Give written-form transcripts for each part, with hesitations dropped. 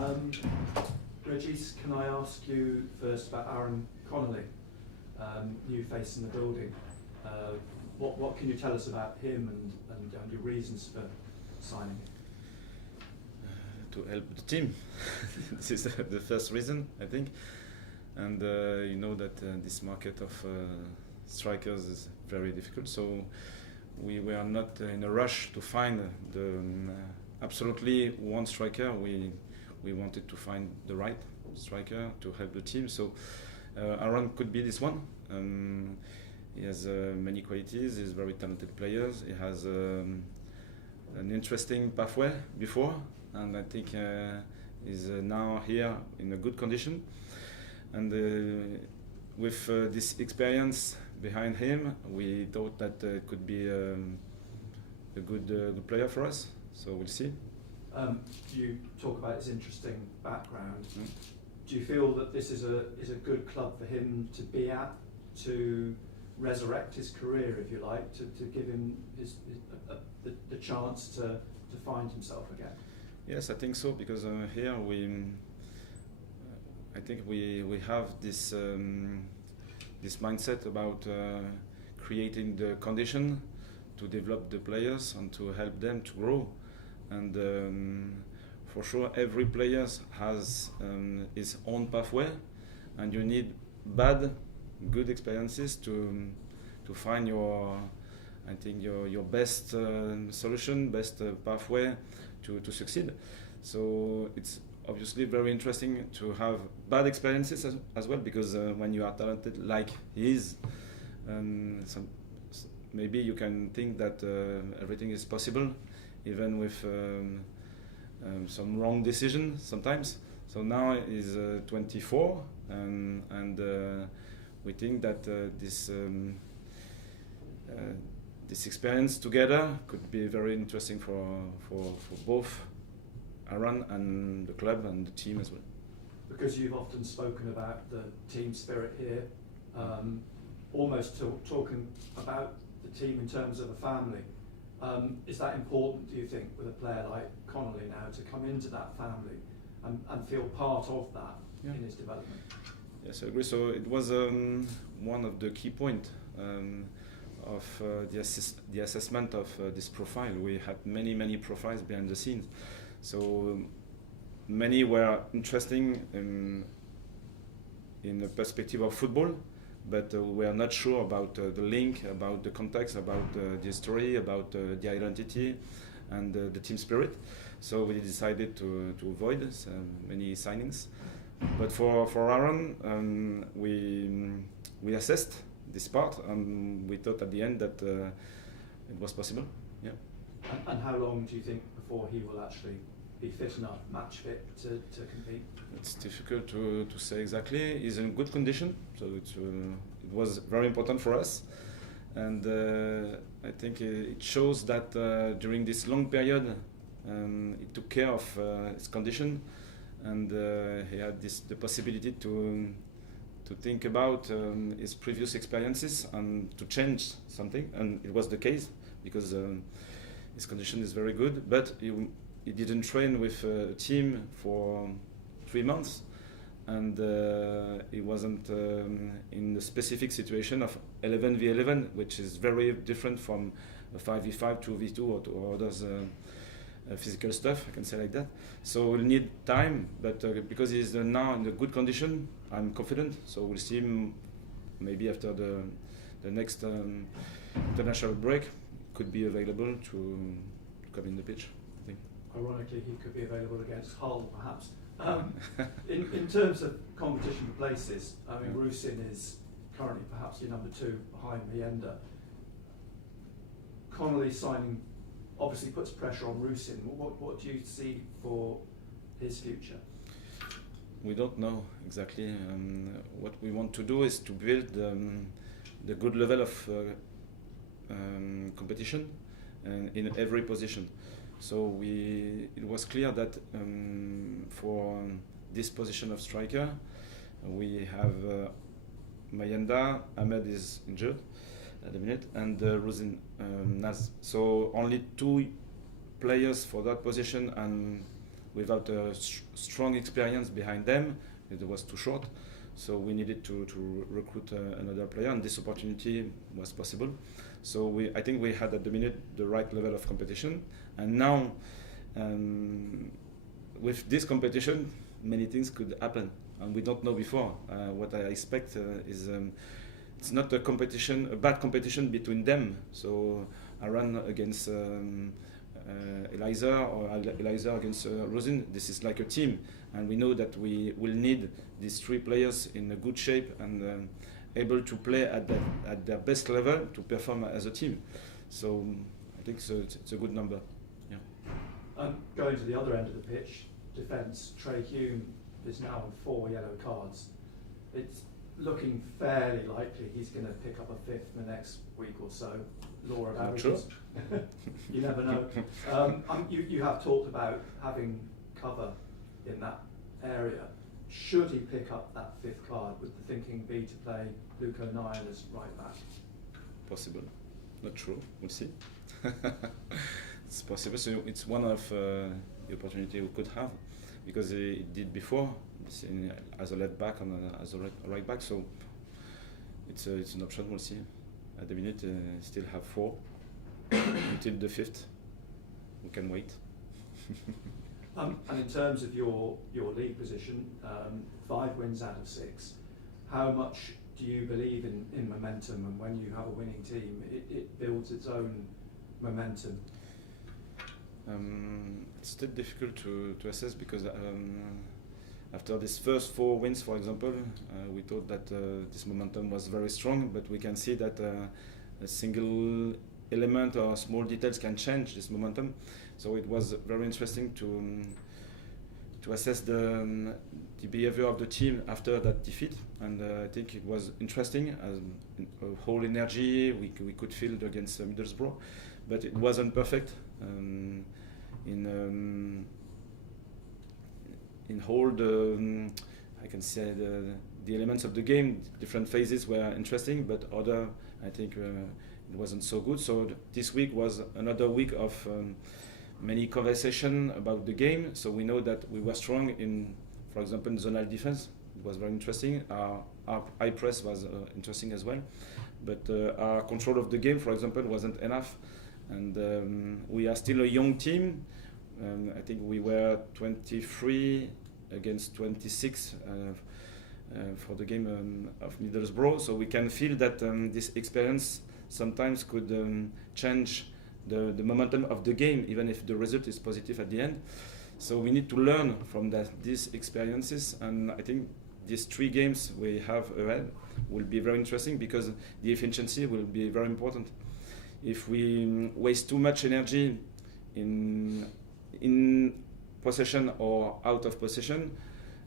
Um, Régis, can I ask you first about Aaron Connolly, new face in the building? What can you tell us about him and your reasons for signing him? To help the team. This is the first reason, I think. And you know that this market of strikers is very difficult. So we were not in a rush to find the absolutely one striker. We wanted to find the right striker to help the team. So Aaron could be this one. He has many qualities. He's a very talented player. He has an interesting pathway before, and I think he's now here in a good condition. And with this experience behind him, we thought that could be a good player for us. So we'll see. You talk about his interesting background. Do you feel that this is a good club for him to be at, to resurrect his career, if you like, to give him the chance to find himself again? Yes, I think so, because here I think we have this this mindset about creating the condition to develop the players and to help them to grow. And for sure, every player has his own pathway, and you need good experiences to find I think your best solution, best pathway to succeed. So it's obviously very interesting to have bad experiences as well, because when you are talented like he is, maybe you can think that everything is possible, even with some wrong decision sometimes. So now he's 24, and we think that this experience together could be very interesting for both Aaron and the club and the team as well. Because you've often spoken about the team spirit here, almost talking about the team in terms of a family. Is that important, do you think, with a player like Connolly now, to come into that family and feel part of that in his development? Yes, I agree. So it was one of the key points of the assessment of this profile. We had many profiles behind the scenes. So many were interesting in the perspective of football, but we are not sure about the link, about the context, about the story, about the identity and the team spirit. So we decided to avoid many signings. But for Aaron, we assessed this part, and we thought at the end that it was possible. Yeah. And how long do you think before he will actually be fit enough, match fit to compete? It's difficult to say exactly. He's in good condition, so it was very important for us. And I think it shows that during this long period, he took care of his condition, and he had the possibility to think about his previous experiences and to change something. And it was the case, because his condition is very good, but he didn't train with a team for 3 months, and he wasn't in the specific situation of 11v11, which is very different from a 5v5, 2v2 or others physical stuff, I can say like that. So we'll need time, but because he's now in a good condition, I'm confident. So we'll see him maybe after the next international break, could be available to come in the pitch, I think. Ironically, he could be available against Hull, perhaps. In terms of competition for places, I mean, Rusin is currently perhaps your number 2 behind Mienda. Connolly signing obviously puts pressure on Rusin. What do you see for his future? We don't know exactly. What we want to do is to build the good level of competition in every position. So it was clear that for this position of striker, we have Mayenda. Ahmed is injured at the minute, and Rusin Naz. So only 2 players for that position, and without a strong experience behind them. It was too short, so we needed to recruit another player, and this opportunity was possible. So I think we had at the minute the right level of competition, and now with this competition, many things could happen, and we don't know before. What I expect is it's not a bad competition between them. So I run against Eliza, or Eliza against Rosin. This is like a team, and we know that we will need these three players in a good shape and able to play at their best level to perform as a team. So I think it's a good number. Yeah. Going to the other end of the pitch, defence, Trey Hume is now on 4 yellow cards. It's looking fairly likely he's going to pick up a fifth in the next week or so. Law of averages. You never know. You have talked about having cover in that area. Should he pick up that fifth card, would the thinking be to play Luke O'Neill as right back? Possible. Not true. We'll see. It's possible. So it's one of the opportunity we could have, because he did before as a left back and as a right back. So it's an option. We'll see. At the minute, still have 4 until the 5th. We can wait. And in terms of your league position, 5 wins out of 6. How much do you believe in momentum? And when you have a winning team, it builds its own momentum. It's still difficult to assess, because after these first 4 wins, for example, we thought that this momentum was very strong, but we can see that a single element or small details can change this momentum. So it was very interesting to assess the behavior of the team after that defeat, and I think it was interesting as a whole energy we could feel against Middlesbrough, but it wasn't perfect. In whole I can say the elements of the game, different phases were interesting, but other I think it wasn't so good. So this week was another week of many conversation about the game. So we know that we were strong in, for example, zonal defense. It was very interesting. Our high press was interesting as well, but our control of the game, for example, wasn't enough. And we are still a young team. I think we were 23 against 26 for the game of Middlesbrough. So we can feel that this experience sometimes could change the momentum of the game, even if the result is positive at the end. So we need to learn from these experiences, and I think these 3 games we have ahead will be very interesting, because the efficiency will be very important. If we waste too much energy in possession or out of possession,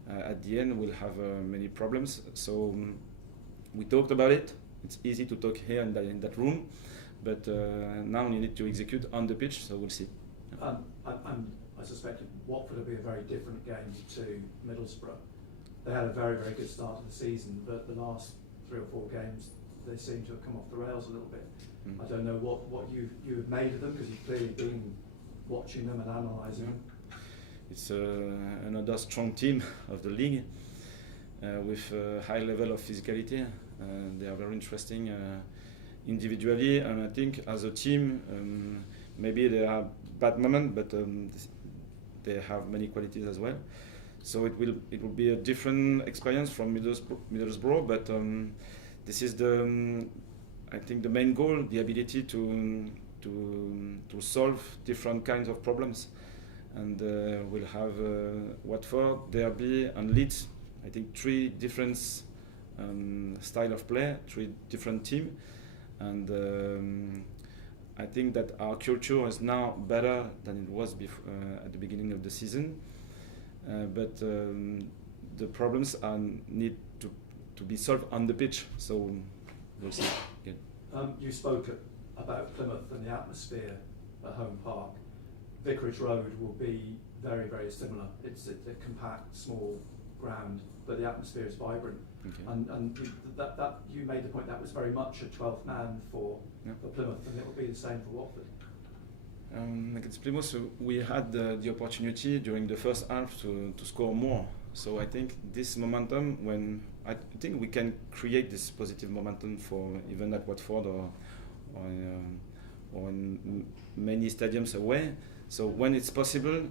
at the end we'll have many problems. So we talked about it. It's easy to talk here in that room, but now we need to execute on the pitch, so we'll see. I suspected Watford would be a very different game to Middlesbrough. They had a very, very good start to the season, but the last 3 or 4 games they seem to have come off the rails a little bit. I don't know what you've made of them, because you've clearly been watching them and analysing them. It's another strong team of the league with a high level of physicality. They are very interesting individually, and I think as a team, maybe they have bad moments, but they have many qualities as well. So it will be a different experience from Middlesbrough, but this is I think the main goal, the ability to solve different kinds of problems. And we'll have Watford, Derby and Leeds. I think 3 different style of play, 3 different teams. And I think that our culture is now better than it was at the beginning of the season. But the problems need to be solved on the pitch. So we'll see. Again. You spoke about Plymouth and the atmosphere at Home Park. Vicarage Road will be very, very similar. It's a compact, small ground, but the atmosphere is vibrant. Okay. And that you made the point that was very much a 12th man for Plymouth, and it will be the same for Watford. Against Plymouth, we had the opportunity during the first half to score more. So I think this momentum, when I think we can create this positive momentum for even at Watford or in many stadiums away. So when it's possible,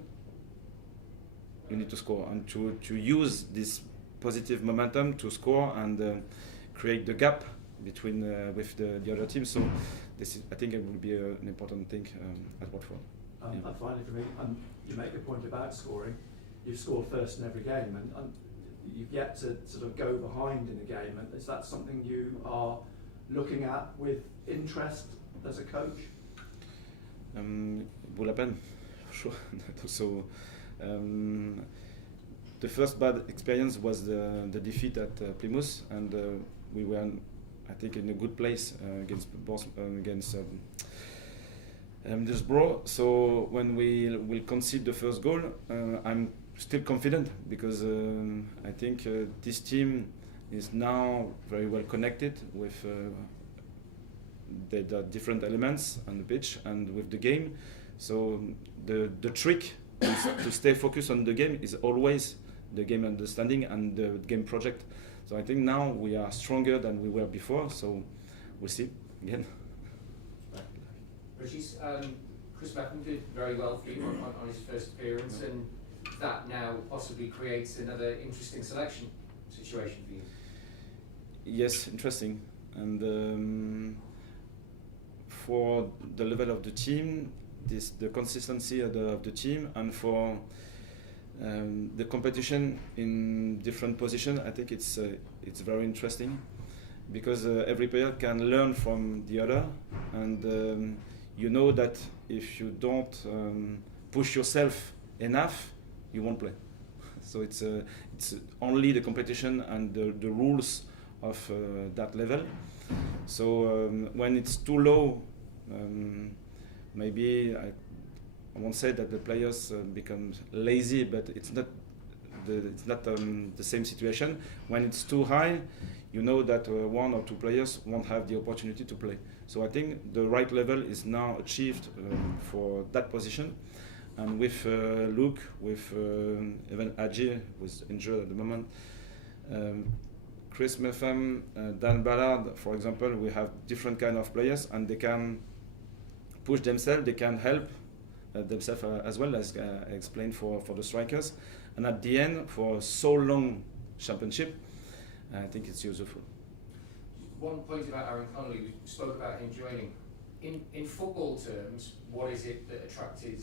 you need to score and to use this positive momentum to score and create the gap between with the other team. So this is, I think, it will be an important thing at Watford. And finally, for me, you make a point about scoring. You've scored first in every game, and you've yet to sort of go behind in a game. And is that something you are looking at with interest as a coach? Vaut la peine, for sure. So the first bad experience was the defeat at Plymouth, and we were, I think, in a good place against Middlesbrough. So when we will concede the first goal, I'm still confident because I think this team is now very well connected with the different elements on the pitch and with the game. So the trick is to stay focused on the game is always the game understanding and the game project. So I think now we are stronger than we were before. So we'll see again. Régis, Chris Beckham did very well for you on his first appearance, and that now possibly creates another interesting selection situation for you. Yes, interesting. And for the level of the team, the consistency of the team, and for the competition in different positions, I think it's very interesting because every player can learn from the other, and you know that if you don't push yourself enough, you won't play. So it's only the competition and the rules of that level. So when it's too low, maybe I won't say that the players become lazy, but it's not the same situation. When it's too high, you know that one or two players won't have the opportunity to play. So I think the right level is now achieved for that position. And with Luke, with even Adji, who's injured at the moment, Chris Metham, Dan Ballard, for example, we have different kind of players, and they can push themselves, they can help themselves as well, as I explained for the strikers. And at the end, for so long championship, I think it's useful. One point about Aaron Connolly, we spoke about him joining. In football terms, what is it that attracted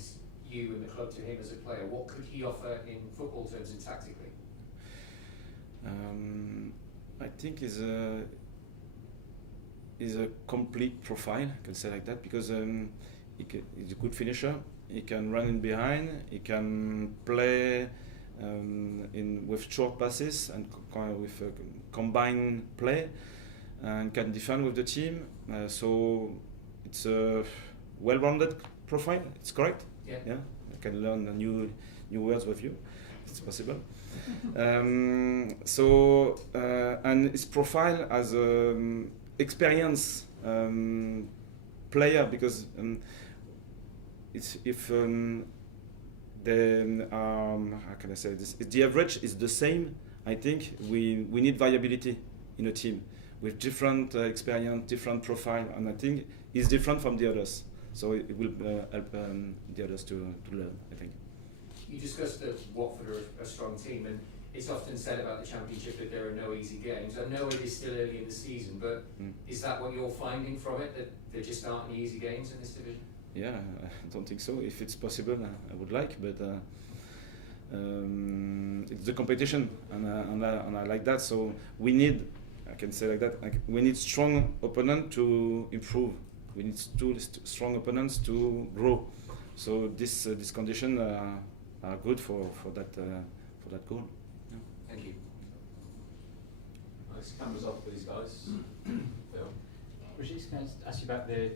you and the club to him as a player? What could he offer in football terms and tactically? I think he's a complete profile, I can say like that, because he's a good finisher. He can run in behind. He can play with short passes and with combined play, and can defend with the team. So it's a well-rounded profile. It's correct. Yeah. I can learn new words with you. It's possible. And his profile as an experienced player, because how can I say this? If the average is the same, I think we need variability in a team with different experience, different profile, and I think it's different from the others. So it will help the others to learn, I think. You discussed that Watford are a strong team, and it's often said about the Championship that there are no easy games. I know it is still early in the season, but is that what you're finding from it, that there just aren't any easy games in this division? Yeah, I don't think so. If it's possible, I would like, but it's the competition, and I like that. So we need, I can say like that, we need strong opponents to improve. We need strong opponents to grow. So this condition are good for that goal. Yeah. Thank you. Nice, cameras off, please, guys. Phil. Régis, can I ask you about the